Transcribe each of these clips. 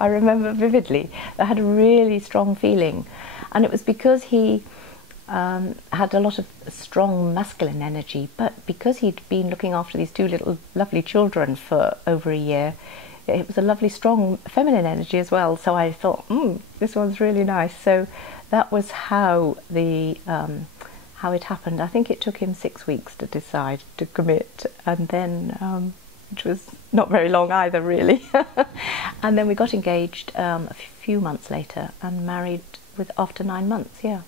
I remember vividly. I had a really strong feeling, and it was because he had a lot of strong masculine energy, but because he'd been looking after these two little lovely children for over a year, it was a lovely strong feminine energy as well. So I thought, this one's really nice. So that was how it happened. I think it took him 6 weeks to decide to commit, and then which was not very long either, really. And then we got engaged a few months later and married after 9 months. Yeah.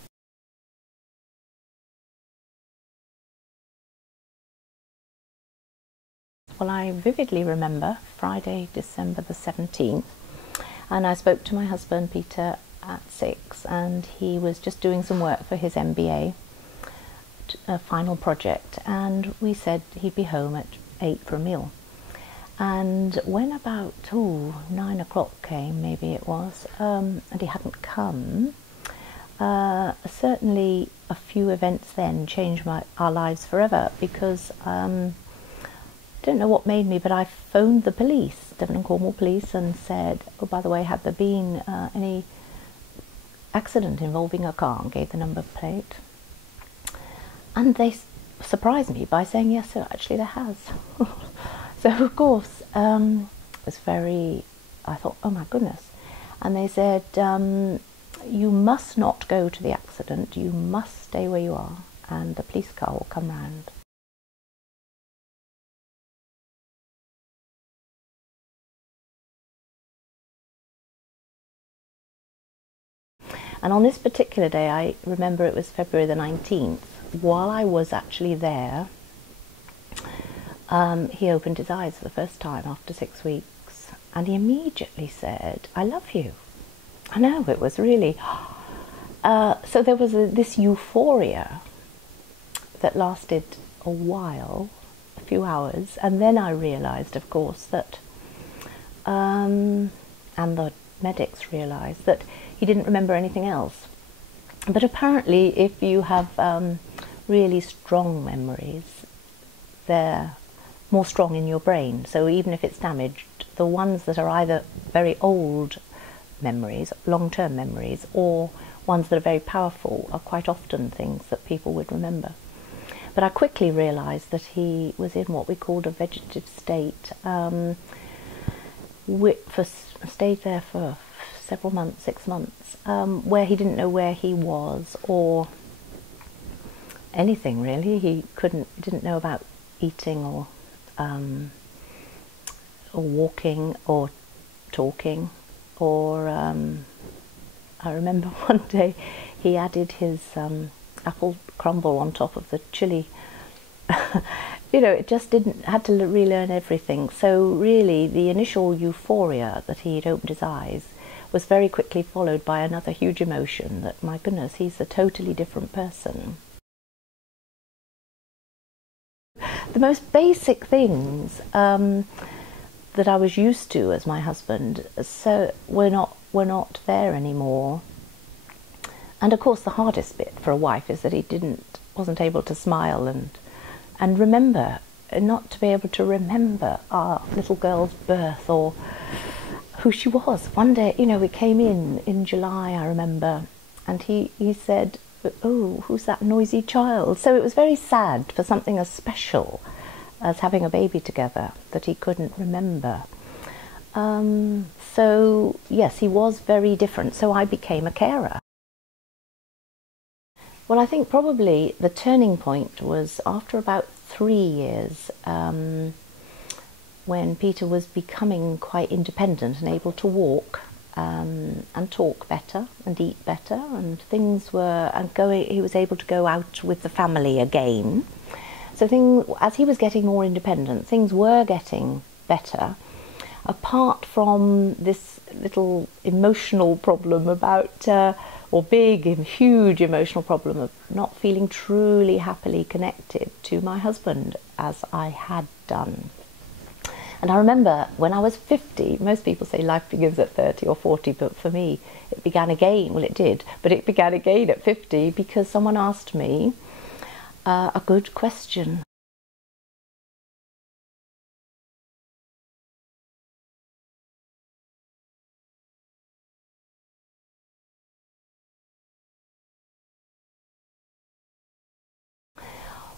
Well, I vividly remember Friday, December the 17th, and I spoke to my husband Peter at 6, and he was just doing some work for his MBA, a final project, and we said he'd be home at 8 for a meal. And when about 9 o'clock came, maybe it was, and he hadn't come, certainly a few events then changed our lives forever, because I don't know what made me, but I phoned the police, Devon and Cornwall police, and said, oh, by the way, had there been any accident involving a car, and gave the number plate. And they surprised me by saying, yes, sir, actually there has. So, of course, it was I thought, oh my goodness. And they said, you must not go to the accident, you must stay where you are, and the police car will come round. And on this particular day, I remember it was February the 19th, while I was actually there, he opened his eyes for the first time after 6 weeks, and he immediately said, I love you. I know, it was really... so there was this euphoria that lasted a while, a few hours, and then I realised, of course, that, and the medics realised, that he didn't remember anything else. But apparently, if you have really strong memories, they're more strong in your brain. So even if it's damaged, the ones that are either very old memories, long-term memories, or ones that are very powerful are quite often things that people would remember. But I quickly realised that he was in what we called a vegetative state, stayed there for several months, 6 months, where he didn't know where he was or anything really. He didn't know about eating or walking or talking, or I remember one day he added his apple crumble on top of the chili. You know, it just had to relearn everything. So really the initial euphoria that he'd opened his eyes was very quickly followed by another huge emotion that, my goodness, he's a totally different person. The most basic things that I was used to as my husband, so were not there anymore. And of course the hardest bit for a wife is that he wasn't able to smile and remember, not to be able to remember our little girl's birth or who she was. One day, you know, we came in July, I remember, and he said, oh, who's that noisy child? So it was very sad for something as special as having a baby together that he couldn't remember. So yes, he was very different. So I became a carer. Well, I think probably the turning point was after about 3 years, when Peter was becoming quite independent and able to walk and talk better and eat better, and he was able to go out with the family again. So as he was getting more independent, things were getting better, apart from this little emotional problem about, or big and huge emotional problem of not feeling truly happily connected to my husband as I had done. And I remember when I was 50, most people say life begins at 30 or 40, but for me it began again. Well, it did, but it began again at 50 because someone asked me a good question.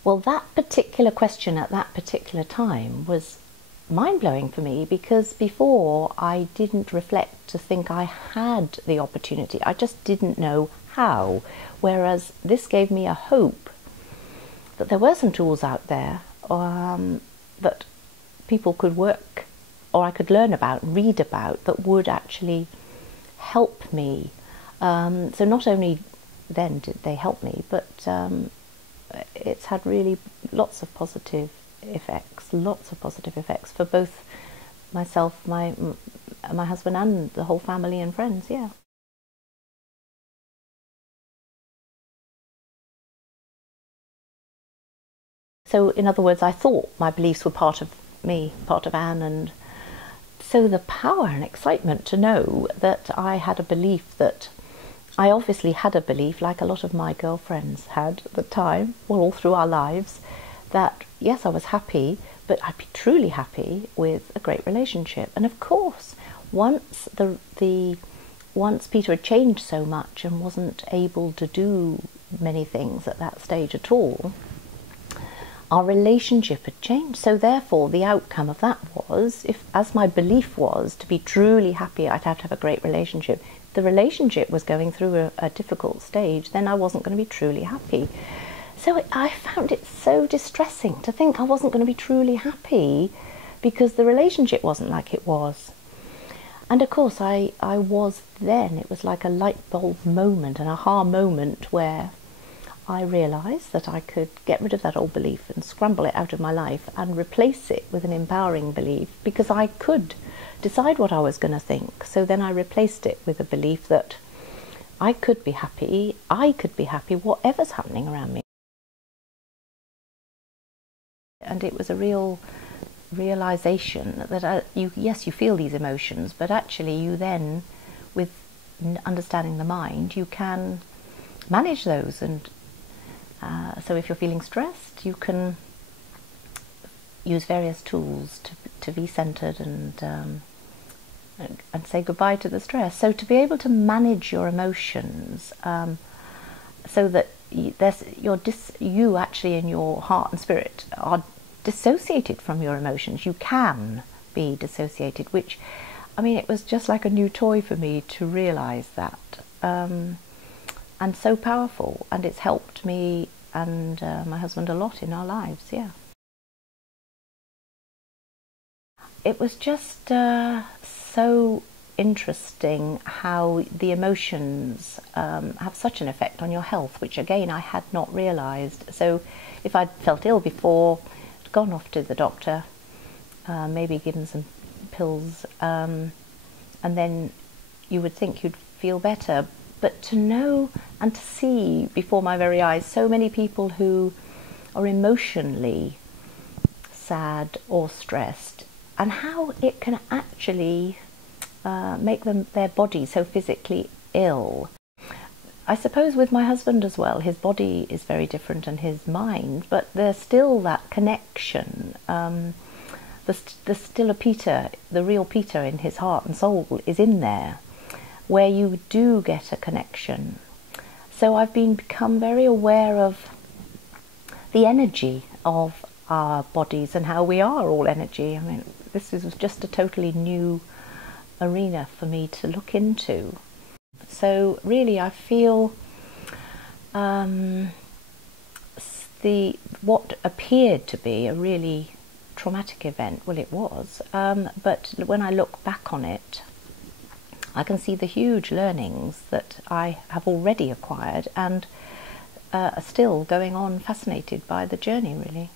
Well, that particular question at that particular time was mind-blowing for me, because before I didn't reflect to think I had the opportunity. I just didn't know how. Whereas this gave me a hope that there were some tools out there that people could work, or I could learn about, read about, that would actually help me. So not only then did they help me, but it's had really lots of positive effects for both myself, my husband, and the whole family and friends. Yeah. So in other words, I thought my beliefs were part of me, part of Anne, and so the power and excitement to know that I had a belief, that I obviously had a belief, like a lot of my girlfriends had at the time, well, all through our lives, that yes, I was happy, but I'd be truly happy with a great relationship. And of course, once once Peter had changed so much and wasn't able to do many things at that stage at all, our relationship had changed. So therefore, the outcome of that was, if, as my belief was, to be truly happy, I'd have to have a great relationship. If the relationship was going through a difficult stage, then I wasn't going to be truly happy. So I found it so distressing to think I wasn't going to be truly happy because the relationship wasn't like it was. And of course, I was then, it was like a light bulb moment, an aha moment, where I realised that I could get rid of that old belief and scramble it out of my life and replace it with an empowering belief, because I could decide what I was going to think. So then I replaced it with a belief that I could be happy whatever's happening around me. And it was a real realisation that yes, you feel these emotions, but actually you then, with understanding the mind, you can manage those. And so if you're feeling stressed, you can use various tools to be centered and say goodbye to the stress. So to be able to manage your emotions, so that you actually in your heart and spirit are dissociated from your emotions. You can be dissociated, which, I mean, it was just like a new toy for me to realise that. And so powerful, and it's helped me and my husband a lot in our lives. Yeah, it was just so interesting how the emotions have such an effect on your health, which again I had not realised. So if I'd felt ill before, I'd gone off to the doctor, maybe given some pills, and then you would think you'd feel better. But to know and to see before my very eyes so many people who are emotionally sad or stressed, and how it can actually make their body so physically ill. I suppose with my husband as well, his body is very different and his mind, but there's still that connection. There's still a Peter, the real Peter in his heart and soul is in there, where you do get a connection. So I've become very aware of the energy of our bodies and how we are all energy. I mean, this is just a totally new arena for me to look into. So really I feel what appeared to be a really traumatic event, well, it was, but when I look back on it, I can see the huge learnings that I have already acquired and are still going on, fascinated by the journey, really.